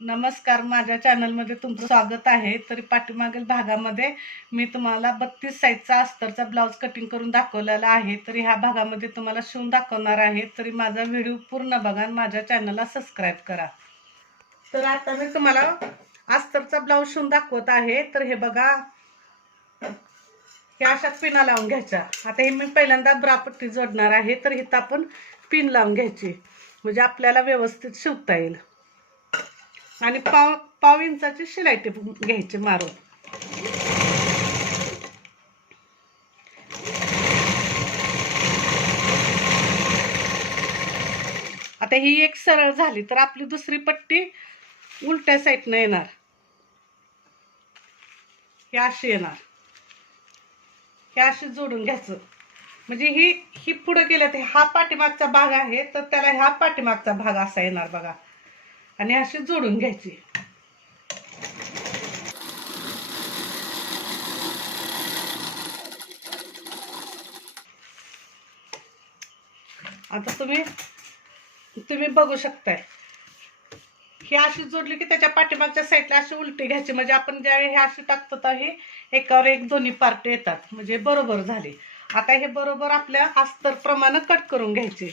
नमस्कार, माझ्या चॅनलमध्ये तुमचं स्वागत आहे. तरी पाठीमागील भागामध्ये मी तुम्हाला 32 साईजचा अस्तरचा ब्लाऊज कटिंग करून दाखवलेला आहे. तरी ह्या भागामध्ये तुम्हाला शिवून दाखवणार आहे. तरी माझा व्हिडिओ पूर्ण बघा आणि माझ्या चॅनलला सबस्क्राईब करा. तर आता मी तुम्हाला अस्तरचा ब्लाऊज शिवून दाखवत आहे. तर हे बघा, या अशा पिना लावून घ्यायच्या. आता हे मी पहिल्यांदा ब्रापट्टी जोडणार आहे. तर इथं आपण पिन लावून घ्यायची, म्हणजे आपल्याला व्यवस्थित शिवता येईल. आणि पाव इंचाची शिलाई टीप घ्यायची मारून. आता ही एक सरळ झाली तर आपली दुसरी पट्टी उलट्या साईडनं येणार, ही अशी येणार. हे अशी जोडून घ्यायचं, म्हणजे ही पुढे गेलं तर हा पाठीमागचा भाग आहे, तर त्याला हा पाठीमागचा भाग असा येणार बघा. आणि अशी जोडून घ्यायची. आता तुम्ही बघू शकताय, ही अशी जोडली की त्याच्या पाठीमागच्या साईडला अशी उलटी घ्यायची, म्हणजे आपण ज्यावेळी हे अशी टाकतो तर हे एकावर एक दोन्ही पार्ट येतात, म्हणजे बरोबर झाले. आता हे बरोबर आपल्या अस्तर प्रमाणे कट करून घ्यायचे.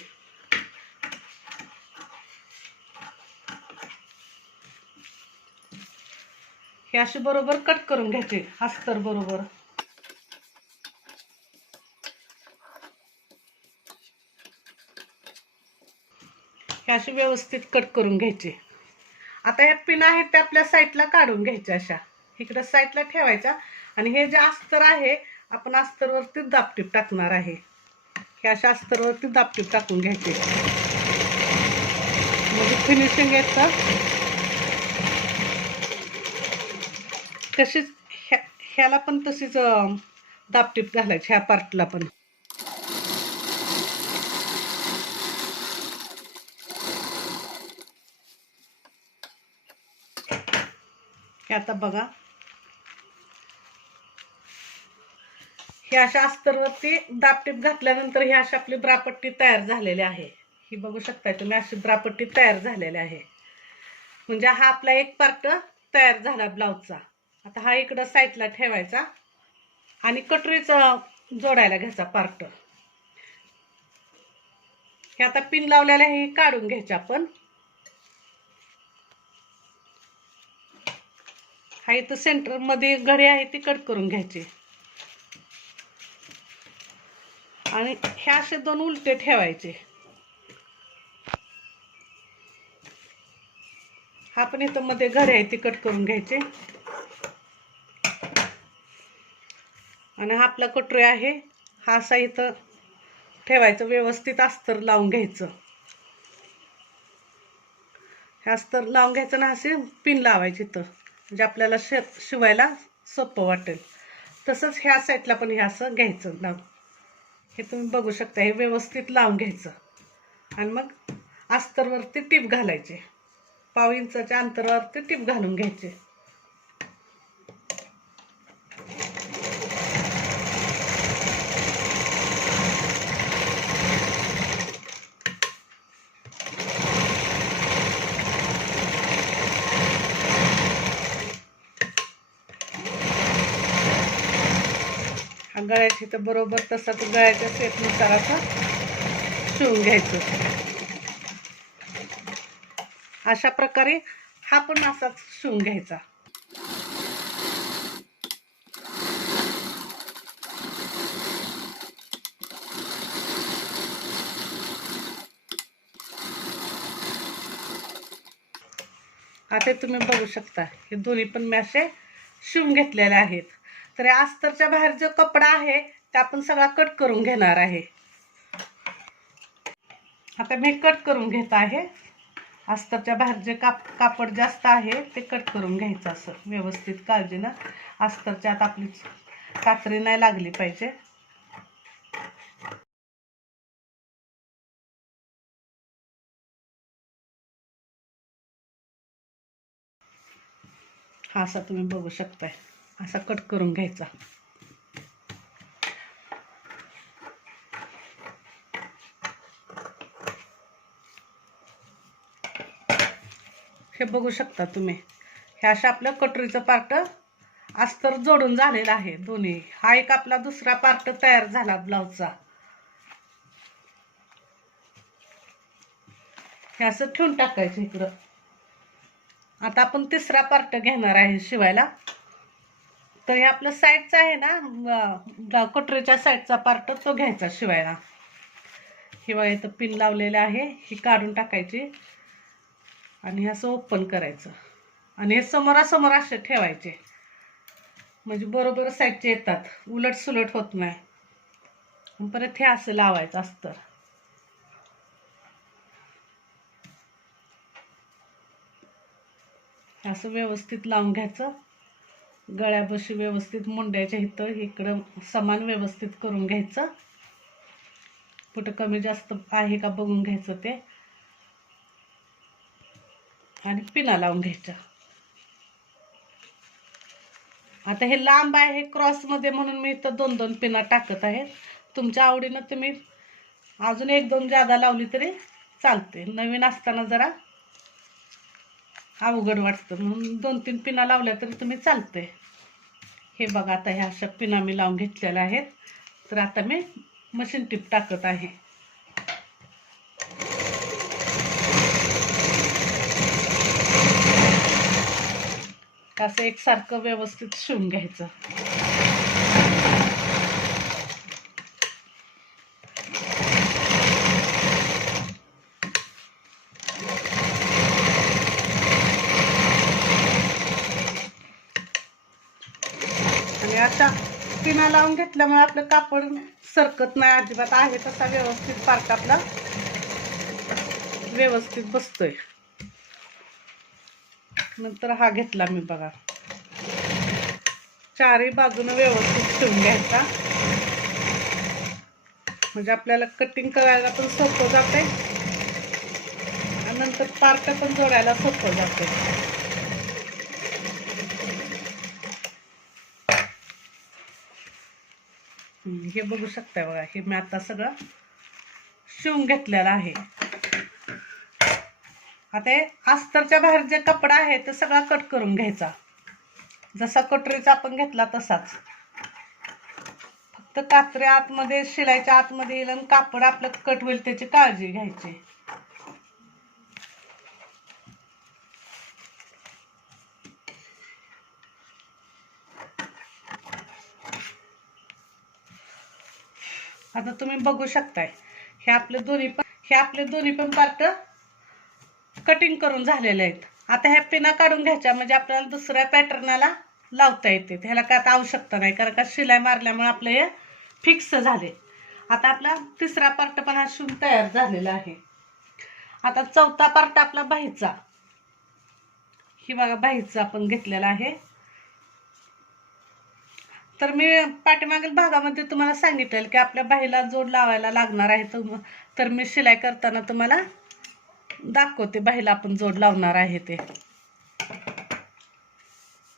हे अशी बरोबर कट करून घ्यायचे अस्तर बरोबर. हे अशी व्यवस्थित कट करून घ्यायचे. आता ह्या पिन आहेत त्या आपल्या साईडला काढून घ्यायच्या, अशा इकडं साईडला ठेवायच्या. आणि हे जे अस्तर आहे, आपण अस्तरवरती दाबटीप टाकणार आहे. हे अशा अस्तरवरती दाबटीप टाकून घ्यायचे, म्हणजे फिनिशिंग येतं. तशीच ह्याला पण तशीच दाबटीप घालायची, ह्या पार्टला पण. हे आता बघा, हे अशा अस्तरवरती दाबटीप घातल्यानंतर ही अशी आपली ब्रापट्टी तयार झालेली आहे. ही बघू शकताय तुम्ही, अशी ब्रापट्टी तयार झालेली आहे. म्हणजे हा आपला एक पार्ट तयार झाला ब्लाऊजचा. आता हा इकडं साईडला ठेवायचा आणि कटोरीचा जोडायला घ्यायचा पार्ट. हे आता पिन लावलेला हे काढून घ्यायचे आपण. हा इथं सेंटर मध्ये घडी आहे ती कट करून घ्यायची. आणि हे असे दोन उलटे ठेवायचे. हा पण इथं मध्ये घडी आहे ती कट करून घ्यायची. आणि हा आपला कटोरी आहे, हा असा इथं ठेवायचं, व्यवस्थित अस्तर लावून घ्यायचं. हे अस्तर लावून घ्यायचं ना, असे पिन लावायचे इथं, म्हणजे आपल्याला शिवायला सोपं वाटेल. तसंच ह्या साईडला पण हे असं घ्यायचं लावून. हे तुम्ही बघू शकता, हे व्यवस्थित लावून घ्यायचं. आणि मग अस्तरवरती टीप घालायचे, पाव इंचाच्या अंतरावरती टीप घालून घ्यायचे. गळ्याची तर बरोबर तसंच गळ्याच्या सेटनुसार असं शिवून घ्यायचं. अशा प्रकारे हा पण असाच शिवून घ्यायचा. आता तुम्ही बघू शकता, हे दोन्ही पण मी असे शिवून घेतलेले आहेत. तर या अस्तरच्या बाहेर जो कपडा आहे ते आपण सगळा कट करून घेणार आहे. आता मी कट करून घेत आहे. अस्तरच्या बाहेर जे कापड जास्त आहे ते कट करून घ्यायचं, असं व्यवस्थित काळजीनं. अस्तरच्या आत आपली कात्री नाही लागली पाहिजे. हा असा तुम्ही बघू शकताय, असा कट करून घ्यायचा. हे बघू शकता तुम्ही. हे असं आपलं कटोरीचं पार्ट अस्तर जोडून झालेलं आहे दोन्ही. हा एक आपला दुसरा पार्ट तयार झाला ब्लाऊजचा. हे असं ठेवून टाकायचं इकडं. आता आपण तिसरा पार्ट घेणार आहे शिवायला. तर हे आपलं साईडचा आहे ना, कटोरीच्या साईडचा पार्ट तो घ्यायचा शिवायला. हे बघा इथं पिन लावलेलं आहे, ही काढून टाकायची आणि हे असं ओपन करायचं आणि हे समोरासमोर असे ठेवायचे, म्हणजे बरोबर साईडचे येतात, उलट सुलट होत नाही. परत हे असं लावायचं अस्तर. असं व्यवस्थित लावून घ्यायचं. गळ्यापाशी व्यवस्थित मुंड्याच्या इथं इकडं समान व्यवस्थित करून घ्यायचं. कुठं कमी जास्त आहे का बघून घ्यायचं ते आणि पिना लावून घ्यायच्या. आता हे लांब आहे, हे क्रॉसमध्ये, म्हणून मी इथं 2-2 पिना टाकत आहे. तुमच्या आवडीनं तुम्ही अजून 1-2 जादा लावली तरी चालते. नवीन असताना जरा अवघड वाटतं म्हणून 2-3 पिना लावल्या तरी तुम्ही चालते. हे बघा आता ह्या अशा पिना मी लावून घेतलेल्या आहेत. तर आता मी मशीन टीप टाकत आहे. असं एकसारखं व्यवस्थित शिवून घ्यायचं. आणि अशा पिना लावून घेतल्यामुळे आपलं कापड सरकत नाही अजिबात. आहे तसा व्यवस्थित पार्ट आपला व्यवस्थित बसतोय. नंतर हा घेतला मी बघा, चारही बाजूनं व्यवस्थित शिवून घ्यायचा, म्हणजे आपल्याला कटिंग करायला पण सोपं जाते आणि नंतर पार्ट पण जोडायला सोपं जाते. हे बघू शकता बघा, हे मी आता सगळं शिवून घेतलेलं आहे. आता हे अस्तरच्या बाहेर जे कपडा आहे ते सगळा कट करून घ्यायचा, जसा कटोरीचा आपण घेतला तसाच. फक्त कात्रे आतमध्ये, शिलाईच्या आतमध्ये येईल आणि कापड आपलं कट होईल त्याची काळजी घ्यायची. आता तुम्ही बघू शकताय, हे आपले दोन्ही पण पार्ट कटिंग करून झालेले आहेत. आता ह्या पिना काढून घ्यायच्या, म्हणजे आपल्याला दुसऱ्या पॅटर्नला लावता येते. ह्याला काय आता आवश्यकता नाही, कारण का शिलाई मारल्यामुळे आपलं हे फिक्स झाले. आता आपला तिसरा पार्ट पण हा शिवून तयार झालेला आहे. आता चौथा पार्ट आपला बाहीचा. ही बघा बाहीचा आपण घेतलेला आहे. तर मी पाठीमागील भागामध्ये तुम्हाला सांगितलेलं की आपल्या बाहीला जोड लावायला लागणार आहे. तर मी शिलाई करताना तुम्हाला दाखवते बाहीला आपण जोड लावणार आहे ते.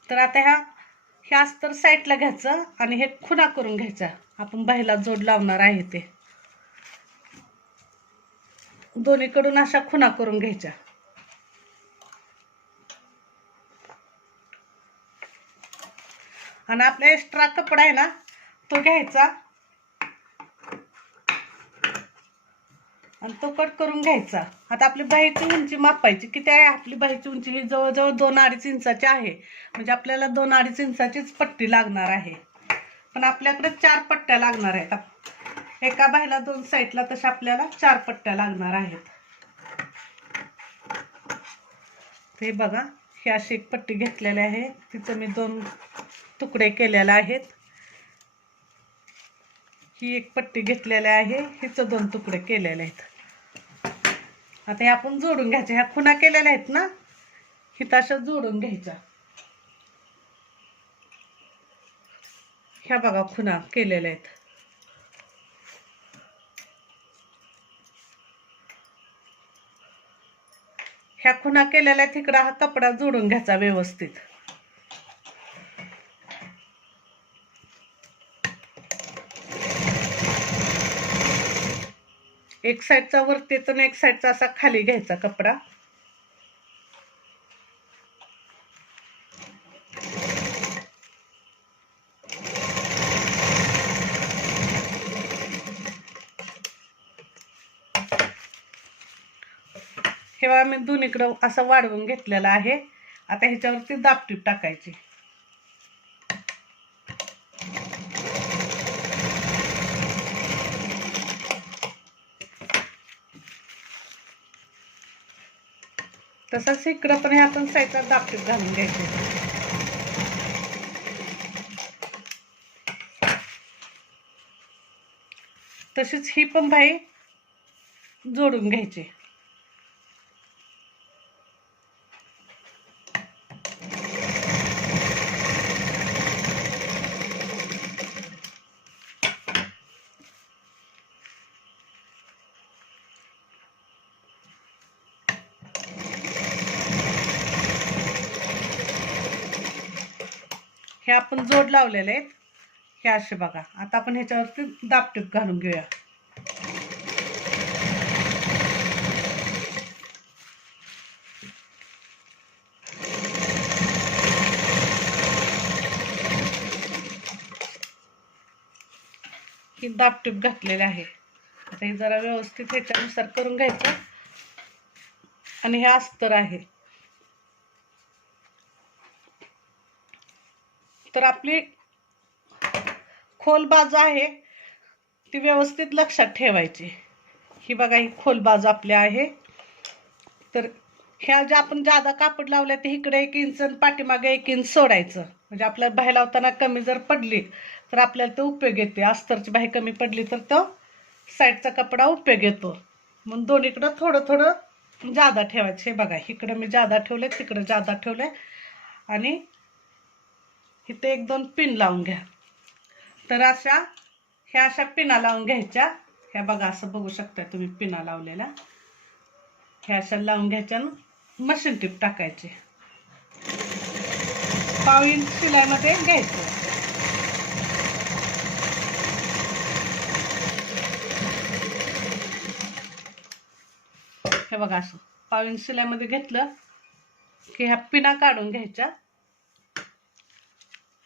तर आता हे अस्तर साईडला घ्यायचं आणि हे खुणा करून घ्यायचा. आपण बाहीला जोड लावणार आहे ते दोन्हीकडून अशा खुणा करून घ्यायच्या. आणि आपला एक्स्ट्रा कपडा आहे ना तो घ्यायचा आणि तो कट करून घ्यायचा. आता आपली बाहीची उंची मापायची. किती आहे आपली बाहीची उंची? ही जवळजवळ 2-2.5 इंचाची आहे, म्हणजे आपल्याला 2-2.5 इंचाचीच पट्टी लागणार आहे. पण आपल्याकडे 4 पट्ट्या लागणार आहेत. एका बाहीला 2 साईडला, तशा आपल्याला 4 पट्ट्या लागणार आहेत. हे बघा, ही अशी एक पट्टी घेतलेली आहे, तिचं मी 2 तुकडे केलेले आहेत. ही एक पट्टी घेतलेली आहे, हिचं 2 तुकडे केलेले आहेत. आता हे आपण जोडून घ्यायचे. ह्या खुणा केलेल्या आहेत ना, हिथं अशा जोडून घ्यायच्या. ह्या बघा खुणा केलेल्या आहेत. ह्या खुणा केलेल्या आहेत, इकडं हा कपडा जोडून घ्यायचा व्यवस्थित. एक साईडचा वरती तर एक साईडचा असा खाली घ्यायचा कपडा. किंवा मी दोन्हीकडं असं वाढवून घेतलेला आहे. आता ह्याच्यावरती दाबटीप टाकायची. तसंच इकडं पण ह्या पण साईडला दाबटीप घालून घ्यायची. तशीच ही पण बाही जोडून घ्यायची. हे आपण जोड लावलेले आहेत हे असे बघा. आता आपण ह्याच्यावरती दाबटीप घालून घेऊया. ही दाबटीप घातलेले आहे. आता हे जरा व्यवस्थित ह्याच्यानुसार करून घ्यायचं. आणि हे अस्तर आहे. तर आपली खोल बाजू आहे ती व्यवस्थित लक्षात ठेवायची. ही बघा ही खोल बाजू आपली आहे. तर ह्या ज्या आपण जादा कापड लावल्या ते इकडे 1 इंच आणि पाठीमागे 1 इंच सोडायचं. म्हणजे आपल्याला बाही लावताना कमी जर पडली तर आपल्याला ते उपयोग येते. अस्तरची बाही कमी पडली तर तो साईडचा कपडा उपयोग येतो. म्हणून दोन्हीकडं थोडं थोडं जादा ठेवायचं. हे बघा इकडं मी जादा ठेवले, तिकडं जादा ठेवले. आणि इथे 1-2 पिन लावून घ्या. तर ह्या अशा पिना लावून घ्यायच्या. ह्या बघा असं बघू शकता तुम्ही पिना लावलेल्या. ह्या अशा लावून घ्यायच्या. मशीन टीप टाकायची. 1/2 इंच शिलाईमध्ये घ्यायचं. हे बघा असं 1/2 इंच शिलाईमध्ये घेतलं की ह्या पिना काढून घ्यायच्या.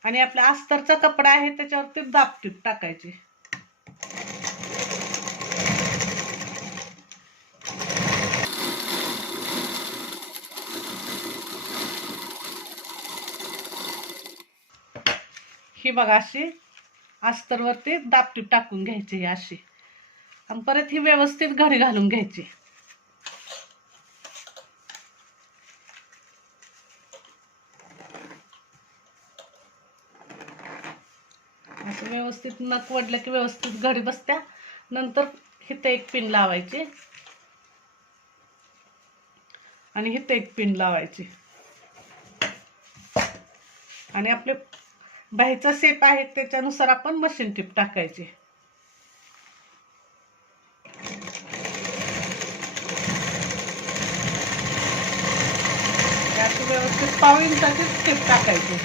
आणि आपला अस्तरचा कपडा आहे त्याच्यावरती दाबटीप टाकायची. ही बघा अशी अस्तरवरती दाबटीप टाकून घ्यायची ही अशी. आणि परत ही व्यवस्थित घडी घालून घ्यायची. असं व्यवस्थित नक वडलं की व्यवस्थित घडी बसत्या. नंतर इथं 1 पिन लावायची आणि इथं 1 पिन लावायची. आणि आपले बाहीचा शेप आहे त्याच्यानुसार आपण मशीन टीप टाकायची. याची व्यवस्थित 1/2 इंचाची टीप टाकायची.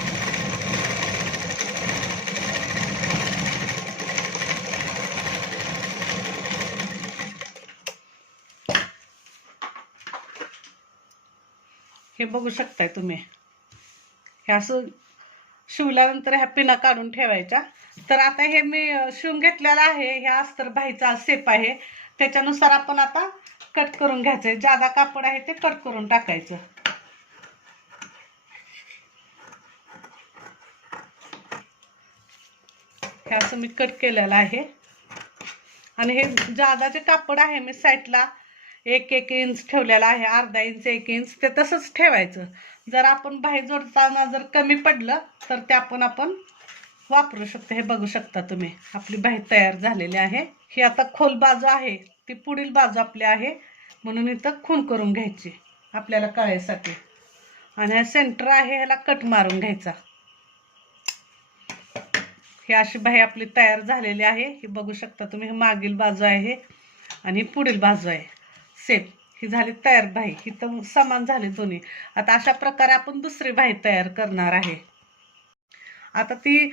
हे बघू शकताय तुम्ही. हे असं शिवल्यानंतर ह्या पिना काढून ठेवायच्या. तर आता हे मी शिवून घेतलेला आहे. ह्या अस्तर बाहीचा शेप आहे त्याच्यानुसार आपण आता कट करून घ्यायचंय. जादा कापड आहे ते कट करून टाकायचं. हे असं मी कट केलेलं आहे. आणि हे जादाचे कापड आहे मी साईडला 1-1 इंच ठेवलेला आहे. अर्धा इंच 1 इंच ते तसंच ठेवायचं. जर आपण बाही जोडताना जर कमी पडलं तर ते आपण वापरू शकतो. हे बघू शकता तुम्ही आपली बाही तयार झालेली आहे. ही आता खोल बाजू आहे ती पुढील बाजू आपली आहे म्हणून इथं खून करून घ्यायची आपल्याला कळायसाठी. आणि हा सेंटर आहे ह्याला कट मारून घ्यायचा. ही अशी बाही आपली तयार झालेली आहे. ही बघू शकता तुम्ही. मागील बाजू आहे आणि पुढील बाजू आहे सेम. ही झाली तयार बाही. ही तर समान झाली दोन्ही. आता अशा प्रकारे आपण दुसरी बाही तयार करणार आहे. आता ती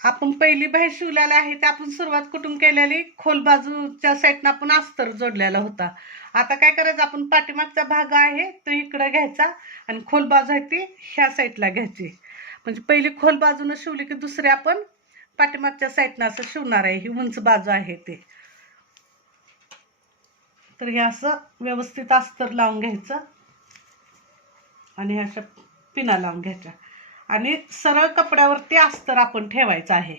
आपण पहिली बाही शिवलेली आहे ते आपण सुरुवात कुठून केलेली, खोल बाजूच्या साईडनं आपण अस्तर जोडलेला होता. आता काय करायचं, आपण पाठीमागचा भाग आहे तो इकडं घ्यायचा आणि खोल बाजू आहे ती ह्या साईडला घ्यायची. म्हणजे पहिली खोल बाजूनं शिवली की दुसरी आपण पाठीमागच्या साईडनं असं शिवणार आहे. ही उंच बाजू आहे ते. तर हे असं व्यवस्थित अस्तर लावून घ्यायचं आणि अशा पिना लावून घ्यायच्या आणि सरळ कपड्यावरती अस्तर आपण ठेवायचं आहे.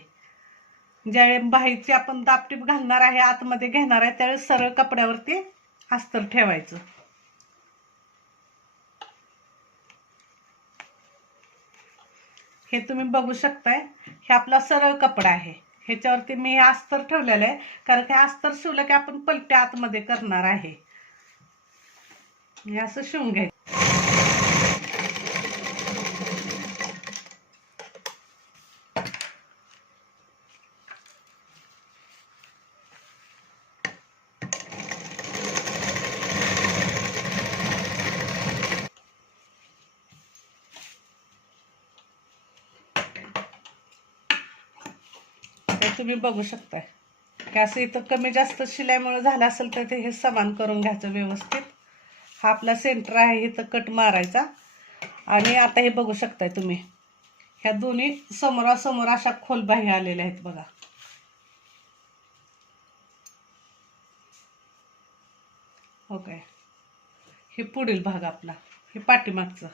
ज्यावेळी बाहेरची आपण दापटीप घालणार आहे, आतमध्ये घेणार आहे, त्यावेळेस सरळ कपड्यावरती अस्तर ठेवायचं. हे तुम्ही बघू शकताय, हे आपला सरळ कपडा आहे. ह्याच्यावरती मी हे अस्तर ठेवलेलं आहे, कारण की अस्तर शिवलं की आपण पलट्या आतमध्ये करणार आहे. हे असं शिवून घ्यायचं. हे तुम्ही बघू शकताय की असं इथं कमी जास्त शिलाईमुळे झालं असेल तर ते हे समान करून घ्यायचं व्यवस्थित. हा आपला सेंटर आहे, इथं कट मारायचा. आणि आता हे बघू शकताय तुम्ही, ह्या दोन्ही समोरासमोर अशा खोलबाही आलेल्या आहेत बघा. ओके, हे पुढील भाग आपला, हे पाठीमागचं.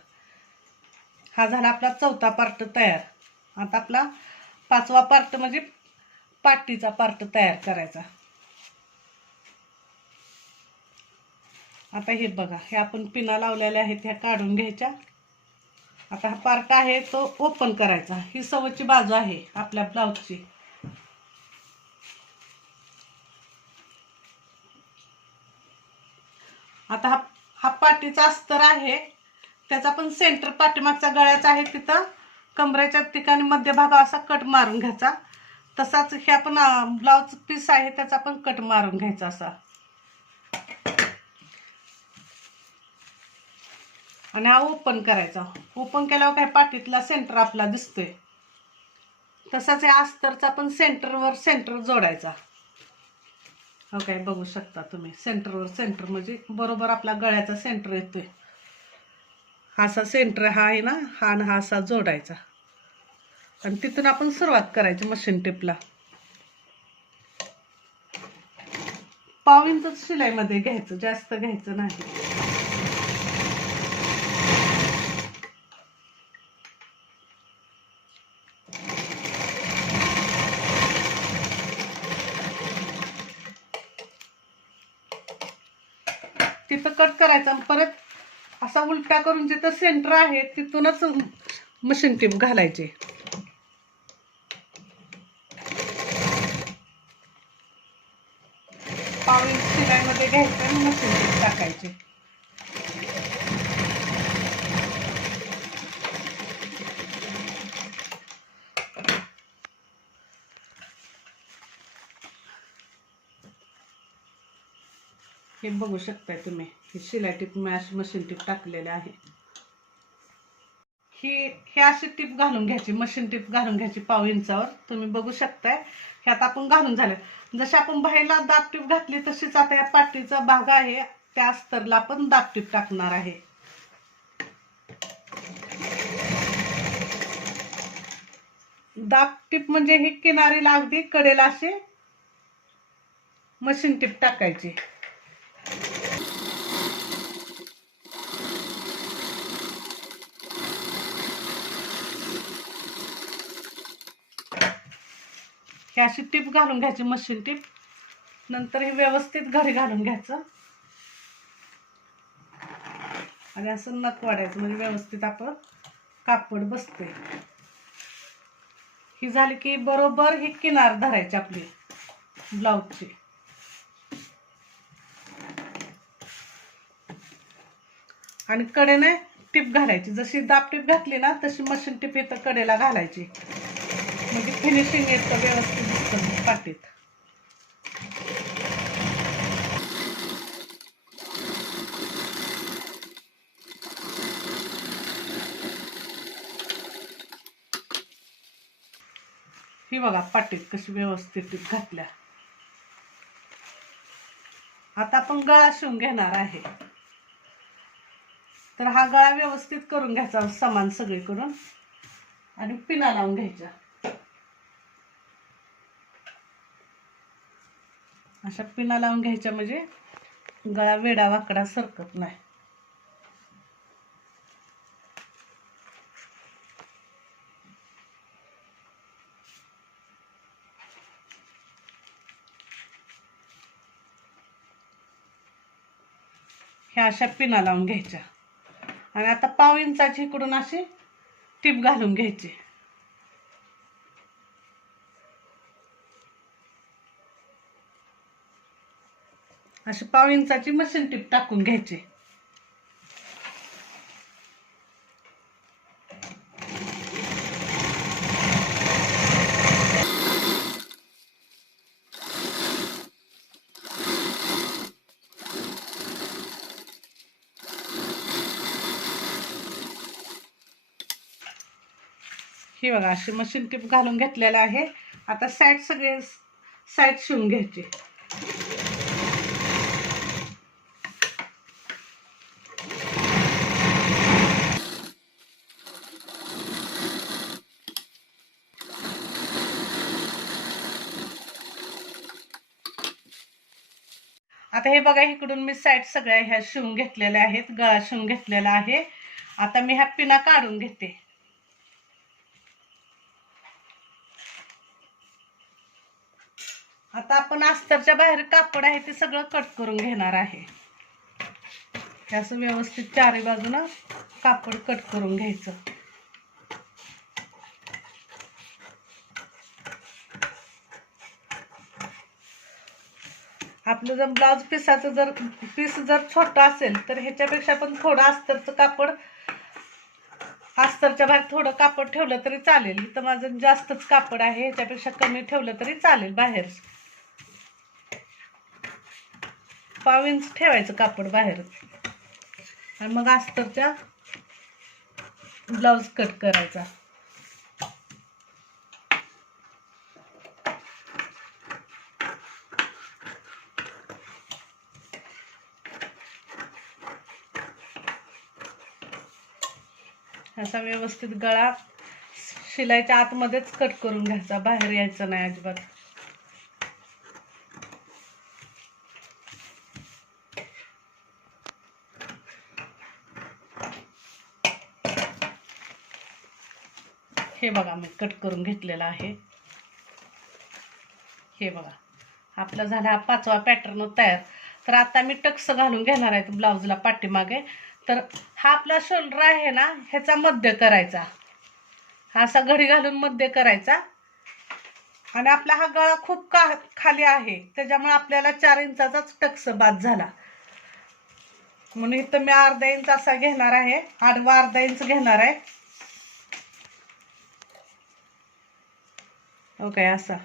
हा झाला आपला चौथा पार्ट तयार. आता आपला पाचवा पार्ट म्हणजे पाटीचा पार्ट तयार करायचा. आता हे बघा, हे आपण पिना लावलेल्या आहेत, ह्या काढून घ्यायच्या. आता हा पार्ट आहे तो ओपन करायचा. ही सवची बाजू आहे आपल्या ब्लाउजची. आता हा पाटीचा अस्तर आहे, त्याचा पण सेंटर पाठीमागचा गळ्याचा आहे, तिथं कमरेच्या ठिकाणी मध्यभाग असा कट मारून घ्यायचा. तसाच हे आपण ब्लाउज पीस आहे त्याचा पण कट मारून घ्यायचा असा. आणि हा ओपन करायचा. ओपन केल्यावर काय पाटीतला सेंटर आपला दिसतोय. तसाच या अस्तरचा पण सेंटरवर सेंटर जोडायचा. हो काय बघू शकता तुम्ही, सेंटरवर सेंटर म्हणजे बरोबर आपला गळ्याचा सेंटर येतोय. हा असा सेंटर हा आहे ना, हा आणि हा असा जोडायचा. आणि तिथून आपण सुरुवात करायची मशीन टिपला. 1/2 इंच शिलाईमध्ये घ्यायचं, जास्त घ्यायचं नाही. तिथं कट करायचं आणि परत असा उलटा करून जिथं सेंटर आहे तिथूनच मशीन टिप घालायचे. पाव इंच शिलाईमध्ये घ्यायचं आणि मशीन टिप टाकायचे. हे बघू शकताय तुम्ही, ही शिलाई टिप मी अशी मशीन टिप टाकलेली आहे. ही अशी टिप घालून घ्यायची, मशीन टिप घालून घ्यायची 1/2 इंचावर. तुम्ही बघू शकताय, ह्यात आपण घालून झालं. जशी आपण बाहेरला दाब टिप घातली तशीच आता या पाटीचा भाग आहे त्या अस्तरला आपण दाब टिप टाकणार आहे. दाब टिप म्हणजे ही किनारीला अगदी कडेला अशी मशीन टिप टाकायची. ही अशी टिप घालून घ्यायची, मशीन टिप. नंतर हे व्यवस्थित घडी घालून घ्यायचं आणि असं नख वाढायचं म्हणजे व्यवस्थित आपण कापड बसते. ही झाली की बरोबर ही किनार धरायची आपली ब्लाउजची. आणि कडेने टिप घालायची. जशी दाब टिप घातली ना तशी मशीन टिप इथं कडेला घालायची, म्हणजे फिनिशिंग येतं, व्यवस्थित दिसतं पाटीत. ही बघा पाटीत कशी व्यवस्थित टिप घातल्या. आता आपण गळा शिवून घेणार आहे. तर हा गळा व्यवस्थित करून घ्यायचा समान सगळीकडून आणि पिना लावून घ्यायच्या. अशा पिना लावून घ्यायच्या म्हणजे गळा वेडा वाकडा सरकत नाही. ह्या अशा पिना लावून घ्यायच्या आणि आता 1/2 इंचाची इकडून अशी टीप घालून घ्यायची. अशी 1/2 इंचाची मशीन टीप टाकून घ्यायची. ही बघा अशी मशीन टीप घालून घेतलेला आहे. आता साईड सगळे साईड शिवून घ्यायचे. आता हे बघा इकडून मी साईड सगळ्या ह्या शिवून घेतलेल्या आहेत. गळा शिवून घेतलेला आहे. आता मी ह्या पिना काढून घेते. आता आपण अस्तरच्या बाहेर कापड आहे ते सगळं कट करून घेणार आहे. असं व्यवस्थित चारी बाजूला कापड कट करून घ्यायचं. आपलं जर ब्लाउज पिसाचं जर पीस जर छोटं असेल तर ह्याच्यापेक्षा पण थोडं अस्तरचं कापड अस्तरच्या बाहेर थोडं कापड ठेवलं तरी चालेल. इथं माझं जास्तच कापड आहे, ह्याच्यापेक्षा कमी ठेवलं तरी चालेल. बाहेर 1/2 इंच ठेवायचं कापड बाहेर आणि मग अस्तरच्या ब्लाउज कट करायचा. असा व्यवस्थित गळा शिलाईच्या आतमध्येच कट करून घ्यायचा, बाहेर यायचं नाही अजिबात. हे बघा मी कट करून घेतलेला आहे. हे बघा आपला झाला हा 5वा पॅटर्न तयार. तर आता मी टक्स घालून घेणार आहे ब्लाउजला पाठीमागे. तर हा आपला शोल्डर आहे ना, ह्याचा मध्य करायचा. हा असा घडी घालून मध्य करायचा आणि आपला हा गळा खूप खाली आहे, त्याच्यामुळे आपल्याला 4 इंचाचाच टक्स बाद झाला. म्हणून इथं मी अर्धा इंच असा घेणार आहे, आडवा अर्धा इंच घेणार आहे. ओके असा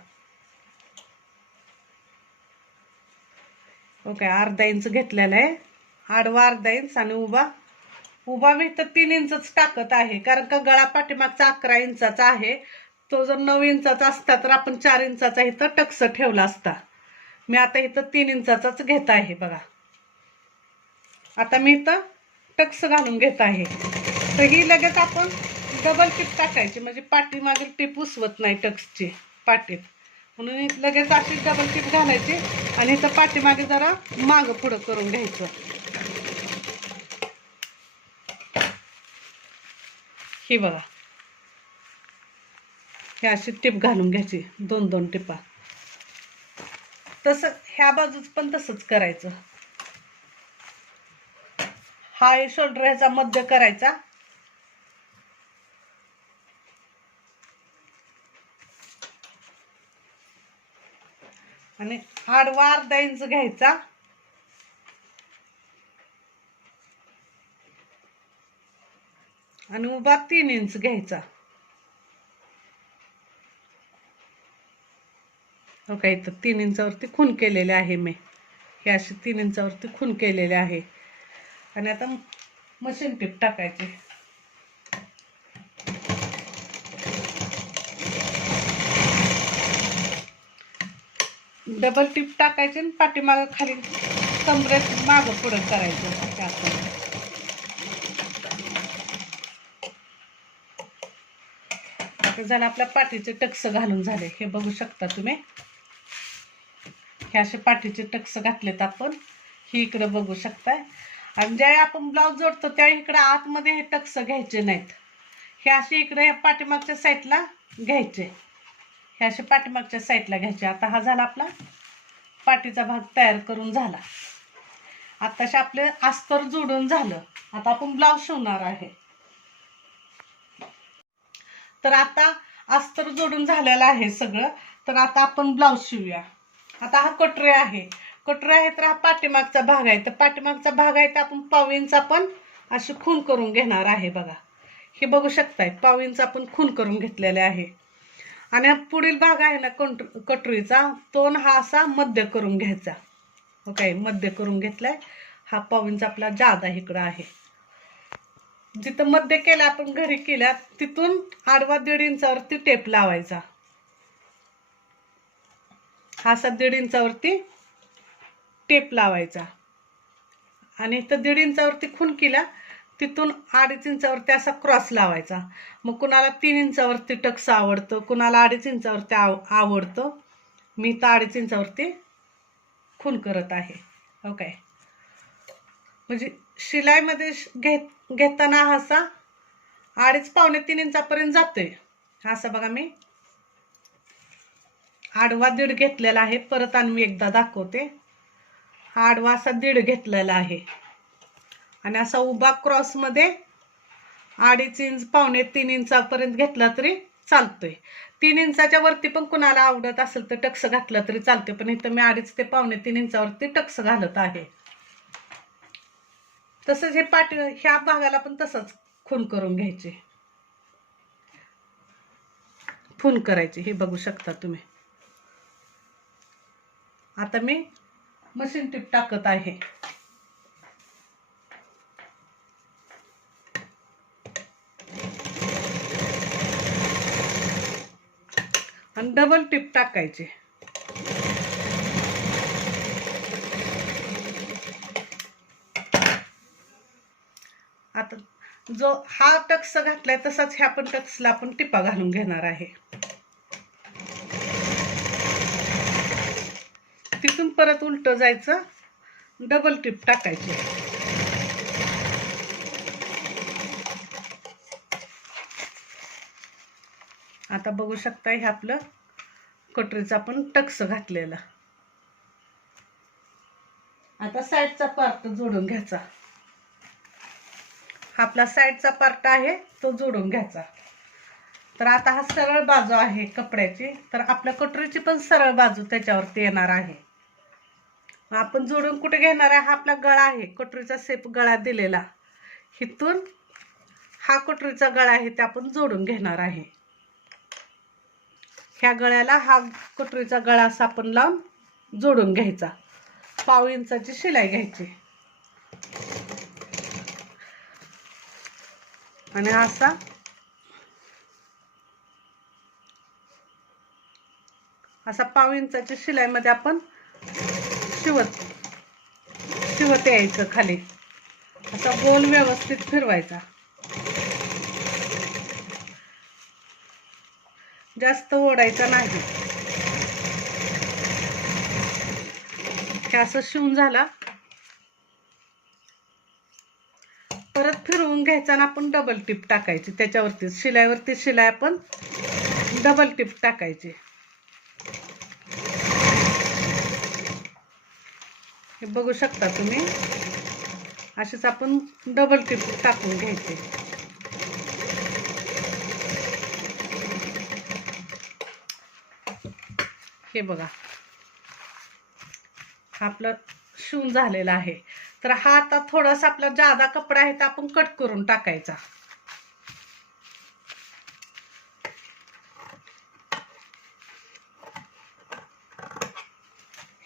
ओके अर्धा इंच घेतलेला आहे, आडवा अर्धा इंच आणि उभा मी तर 3 इंचच टाकत आहे, कारण का गळा पाठीमागचा 11 इंचाचा आहे. तो जर 9 इंचाचा असता तर आपण 4 इंचाचा इथं टक्स ठेवला असता. मी आता इथं 3 इंचाचाच घेत आहे. बघा आता मी इथं टक्स घालून घेत आहे. तर ही लगेच आपण डबल टिप टाकायची, म्हणजे पाठीमागील टिप उसवत नाही टक्सची पाठीत. म्हणून लगेच अशी डबल टिप घालायची आणि इथं पाठीमागे जरा मागं पुढं करून घ्यायचं. ही बघा हे अशी टिप घालून घ्यायची, 2-2 टिपा. तसं ह्या बाजूच पण तसंच करायचं. हा शोल्डर ह्याचा मध्य करायचा आणि आडवा अर्धा इंच घ्यायचा आणि उभा 3 इंच घ्यायचा. ओके इथं 3 इंचावरती खून केलेले आहे मी. हे असे 3 इंचावरती खून केलेले आहे. आणि आता मशीन टीप टाकायची. डबल टिप टाकायची आणि पाठीमागं खाली कमरेत मागं पुढं करायचं. आता झालं आपल्या पाठीचे टक्स घालून झाले. हे बघू शकता तुम्ही, हे असे पाठीचे टक्स घातलेत आपण. ही इकडे बघू शकताय. आणि ज्यावेळी आपण ब्लाऊज जोडतो त्यावेळी इकडे आतमध्ये हे टक्स घ्यायचे नाहीत. हे असे इकडे पाठीमागच्या साईडला घ्यायचे. हे असे पाठीमागच्या साईडला घ्यायचे. आता हा झाला आपला पाठीचा भाग तयार करून झाला. आताशे आपले अस्तर जोडून झालं. आता आपण ब्लाऊज शिवणार आहे. तर आता अस्तर जोडून झालेलं आहे सगळं. तर आता आपण ब्लाऊज शिवूया. आता हा कटोरी आहे. कटोरी आहे तर हा पाठीमागचा भाग आहे. तर पाठीमागचा भाग आहे तर आपण पाव इंच आपण अशी खून करून घेणार आहे. बघा हे बघू शकताय, पाव इंच आपण खून करून घेतलेले आहे. आणि हा पुढील भाग आहे ना कटोरीचा, तो हा असा मध्य करून घ्यायचा. ओके, मध्य करून घेतलाय. हा पाव इंच आपला जादा इकडं आहे. जिथं मध्य केला आपण घरी केल्या तिथून आडवा 1.5 इंचावरती टेप लावायचा. हा असा 1.5 इंचावरती टेप लावायचा. आणि इथं 1.5 इंचावरती खून केला, तिथून 2.5 इंचावरती असा क्रॉस लावायचा. मग कुणाला 3 इंचावरती टक्स आवडतं, कुणाला 2.5 इंचावरती आवडतं. मी तर 2.5 इंचावरती खून करत आहे. ओके, म्हणजे शिलाईमध्ये घेताना असा 2.5 पावणे 3 इंचापर्यंत जातोय. असं बघा मी आडवा 1.5 घेतलेला आहे. परत आणि मी एकदा दाखवते. हा आडवा असा 1.5 घेतलेला आहे. आणि असा उभा क्रॉसमध्ये 2.5 इंच पावणे 3 इंचापर्यंत घेतला तरी चालतोय. 3 इंचाच्या वरती पण कुणाला आवडत असेल तर टक्स घातला तरी चालते. पण इथं मी 2.5 ते पावणे 3 इंचावरती टक्स घालत आहे. तसंच हे ह्या भागाला पण तसंच खून करून घ्यायचे, खून करायचे. हे बघू शकता तुम्ही. आता मी मशीन टीप टाकत आहे. आणि डबल टिप टाकायची. आता जो हा टक्स घातलाय तसाच ह्या पण टक्सला आपण टिपा घालून घेणार आहे. तिथून परत उलट जायचं, डबल टिप टाकायची. आता बघू शकता हे आपलं कटोरीचा आपण टक्स घातलेला. आता साईडचा पार्ट जोडून घ्यायचा. हा आपला साईडचा पार्ट आहे तो जोडून घ्यायचा. तर आता हा सरळ बाजू आहे कपड्याची, तर आपल्या कटोरीची पण सरळ बाजू त्याच्यावरती येणार आहे. आपण जोडून कुठे घेणार आहे, हा आपला गळा आहे, कटोरीचा शेप गळा दिलेला. इथून हा कटोरीचा गळा आहे ते आपण जोडून घेणार आहे. ह्या गळ्याला हा कटोरीचा गळा असा आपण लावून जोडून घ्यायचा. पाव इंचाची शिलाई घ्यायची. आणि असा पाव इंचाची शिलाईमध्ये आपण शिवत यायचं. खाली असा गोल व्यवस्थित फिरवायचा. जास्त ओढायचा नाही. हे असं शिवून झाला, परत फिरवून घ्यायचा आणि आपण डबल टिप टाकायची. त्याच्यावरती शिलाईवरती शिलाई आपण डबल टिप टाकायची. हे बघू शकता तुम्ही. अशीच आपण डबल टिप टाकून घ्यायची. हे बघा आपलं शिवून झालेला आहे. तर हा आता थोडासा आपला जादा कपडा आहे तर आपण कट करून टाकायचा.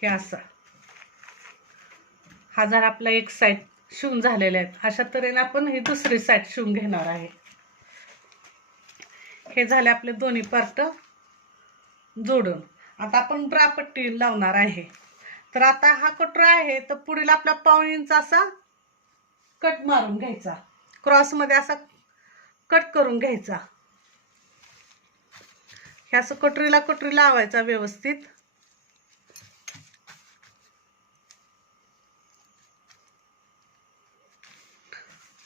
हे असं हा जर आपला एक साईड शिवून झालेला आहे, अशा तऱ्हेने आपण ही दुसरी साईड शिवून घेणार आहे. हे झाले आपले दोन्ही पार्ट जोडून. आता आपण ब्रापट्टी लावणार आहे. तर आता हा कटोरा आहे तर पुढील आपला पाव इंच असा कट मारून घ्यायचा. क्रॉस मध्ये असा कट करून घ्यायचा. हे असं कटोरी लावायचा व्यवस्थित.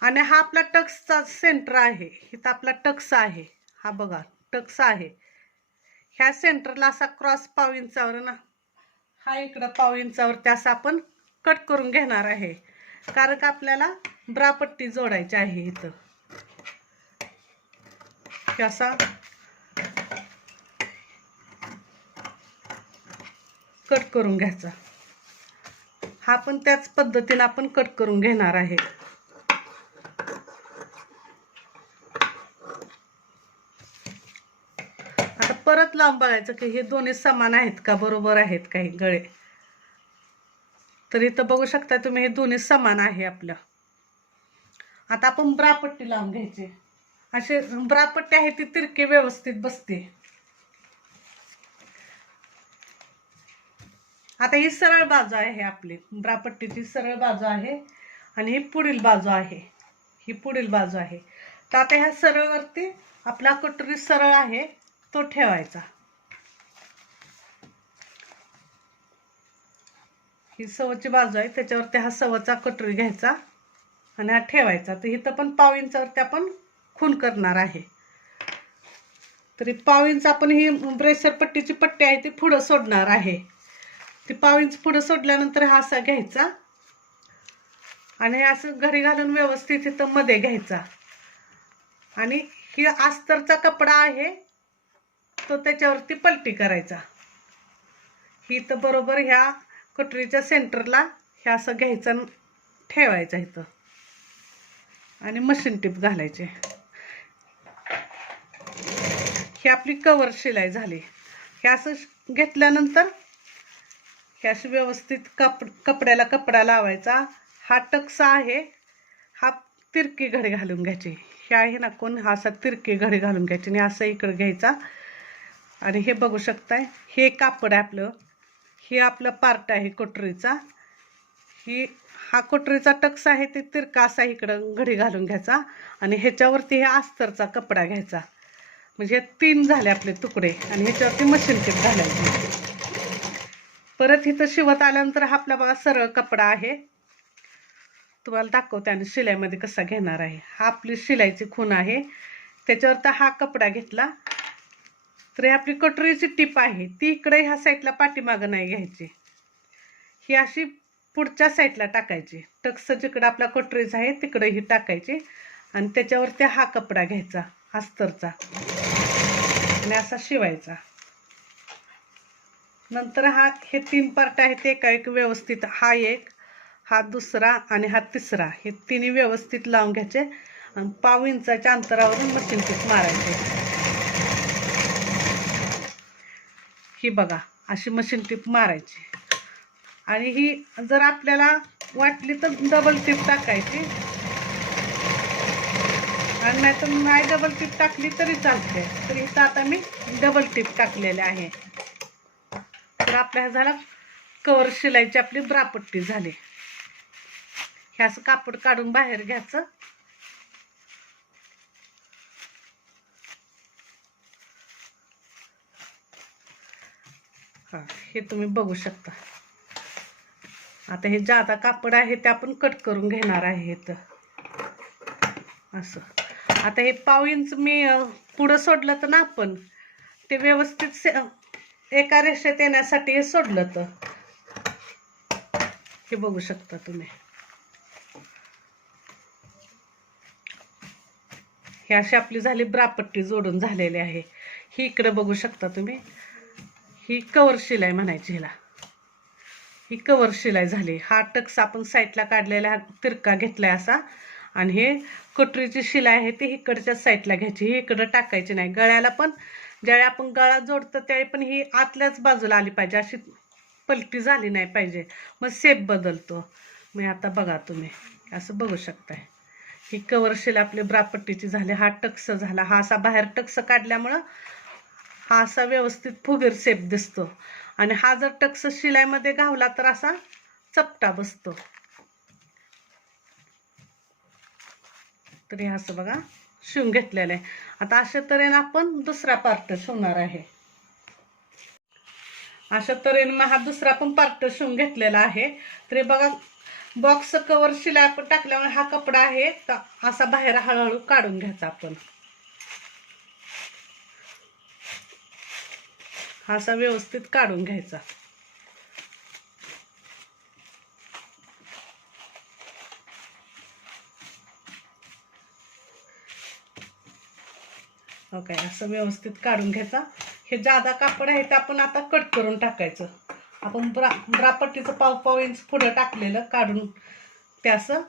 आणि हा आपला टक्सचा सेंटर आहे. इथं आपला टक्स आहे, हा बघा टक्स आहे. ह्या सेंटरला असा क्रॉस पाव इंचावर ना, हा इकडं पाव इंचावरती असा आपण कट करून घेणार आहे, कारण का आपल्याला ब्रापट्टी जोडायची आहे. इथं असा कट करून घ्यायचा. हा पण त्याच पद्धतीने आपण कट करून घेणार आहे. आता परत लावून बघायचं की हे दोन्ही समान आहेत का, बरोबर आहेत काही गळे. तर इथं बघू शकता तुम्ही, हे दोन्ही समान आहे आपलं. आता आपण ब्रापट्टी लावून घ्यायची. असे ब्रापट्टी आहे ती तिरकी व्यवस्थित बसते. आता ही सरळ बाजू आहे आपली, ब्रापट्टीची सरळ बाजू आहे आणि ही पुढील बाजू आहे, ही पुढील बाजू आहे. तर आता ह्या सरळवरती आपला कटोरी सरळ आहे तो ठेवायचा. ही सवची बाजू आहे त्याच्यावरती हा सवचा कटोरी घ्यायचा आणि हा ठेवायचा. तर इथं पण पाव इंचावरती आपण खून करणार आहे. तरी पाव इंच आपण ही ब्रेसर पट्टीची पट्टी आहे ती पुढं सोडणार आहे. ती पाव इंच पुढं सोडल्यानंतर हा असा घ्यायचा आणि असं घडी घालून व्यवस्थित इथं मध्ये घ्यायचा. आणि ही अस्तरचा कपडा आहे तो त्याच्यावरती पलटी करायचा. ही तर बरोबर ह्या कटोरीच्या सेंटरला हे असं घ्यायचं ठेवायचं इथं आणि मशीन टीप घालायचे. ही आपली कवर शिलाई झाली. हे असं घेतल्यानंतर हे अशी व्यवस्थित कपड्याला कपडा लावायचा. हा टक्सा आहे, हा तिरकी घडी घालून घ्यायची. हे आहे ना कोण, हा असा तिरकी घडी घालून घ्यायची आणि असं इकडं घ्यायचा. आणि हे बघू शकताय, हे कापड आहे आपलं, हे आपलं पार्ट आहे कटोरीचा. हा कटोरीचा टक्स आहे ते तिरका असा इकडं घडी घालून घ्यायचा आणि ह्याच्यावरती हे अस्तरचा कपडा घ्यायचा. म्हणजे 3 झाले आपले तुकडे आणि ह्याच्यावरती मशीन टीप घालायची. परत इथं शिवत आल्यानंतर हा आपला बघा सरळ कपडा आहे, तुम्हाला दाखवते आणि शिलाईमध्ये कसा घेणार आहे. हा आपली शिलाईची खूण आहे, त्याच्यावर हा कपडा घेतला. तर ही आपली कटोरीची टीप आहे ती इकडे ह्या साईडला पाठीमागं नाही घ्यायची, ही अशी पुढच्या साईडला टाकायची. टक्स जिकडं आपला कटोरीचा आहे तिकडे ही टाकायची आणि त्याच्यावरती हा कपडा घ्यायचा अस्तरचा आणि असा शिवायचा. नंतर हे 3 पार्ट आहेत ते एका एक व्यवस्थित, हा एक, हा दुसरा आणि हा तिसरा, हे तिन्ही व्यवस्थित लावून घ्यायचे आणि पाव इंचाच्या अंतरावरून मशीन टीप मारायचे. ही बघा अशी मशीन टीप मारायची. आणि ही जर आपल्याला वाटली तर डबल टीप टाकायची आणि नाही तर नाही डबल टीप टाकली तरी चालते. तर इथं आता मी डबल टीप टाकलेले आहे. तर आपल्या झाला कवर शिलाईची आपली ब्रापट्टी झाली. हे असं कापड काढून बाहेर घ्यायचं. हा हे तुम्ही बघू शकता. आता हे जादा कापड आहे ते आपण कट करून घेणार आहे इथं असं. आता हे पाव इंच मी पुढं सोडलं तर ना आपण ते व्यवस्थित एका रेषेत येण्यासाठी हे सोडलं तर हे बघू शकता तुम्ही. हे अशी आपली झाली ब्रापट्टी जोडून झालेली आहे. ही इकडे बघू शकता तुम्ही, ही कवर शिलाई म्हणायची हिला, ही कवर शिलाई झाली. हा टक्स आपण साईडला काढलेला तिरका घेतलाय असा आणि हे कटोरीची शिलाई आहे ती इकडच्या साईडला घ्यायची, ही इकडं टाकायची नाही. गळ्याला पण ज्यावेळी आपण गळा जोडतो त्यावेळी पण ही आतल्याच बाजूला आली पाहिजे, अशी पलटी झाली नाही पाहिजे, मग शेप बदलतो. मग आता बघा तुम्ही असं बघू शकताय, ही कवर शिलाई आपली ब्रापट्टीची झाली. हा टक्स झाला, हा असा बाहेर टक्स काढल्यामुळं हा असा व्यवस्थित फुगीर शेप दिसतो आणि हा जर टक्स शिलाईमध्ये घावला तर असा चपटा बसतो. तरी असं बघा शिवून घेतलेलं आहे. आता अशा तऱ्हेने आपण दुसरा पार्ट शिवणार आहे. अशा तऱ्हेने मग हा दुसरा पण पार्ट शिवून घेतलेला आहे. तरी बघा बॉक्स कवर शिलाई आपण टाकल्यामुळे हा कपडा आहे असा बाहेर हळूहळू काढून घ्यायचा आपण. असा व्यवस्थित काढून घ्यायचा. ओके, असं व्यवस्थित काढून घ्यायचा. हे जादा कापड आहे ते आपण आता कट करून टाकायचं. आपण ब्रापट्टीचं पाव पाव इंच पुढं टाकलेलं काढून ते असं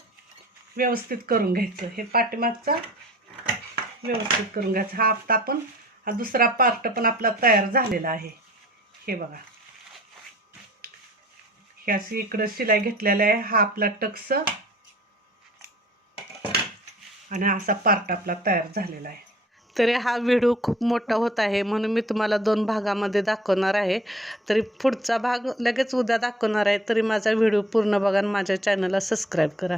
व्यवस्थित करून घ्यायचं. हे पाठीमागचा व्यवस्थित करून घ्यायचं. हा आता आपण हा दुसरा पार्ट पण आपला तयार झालेला आहे. हे बघा, हे अशी इकडं शिलाई घेतलेला आहे. हा आपला टक्स आणि असा पार्ट आपला तयार झालेला आहे. तरी हा व्हिडिओ खूप मोठा होत आहे म्हणून मी तुम्हाला 2 भागामध्ये दाखवणार आहे. तरी पुढचा भाग लगेच उद्या दाखवणार आहे. तरी माझा व्हिडिओ पूर्ण बघा आणि माझ्या चॅनलला सबस्क्राईब करा.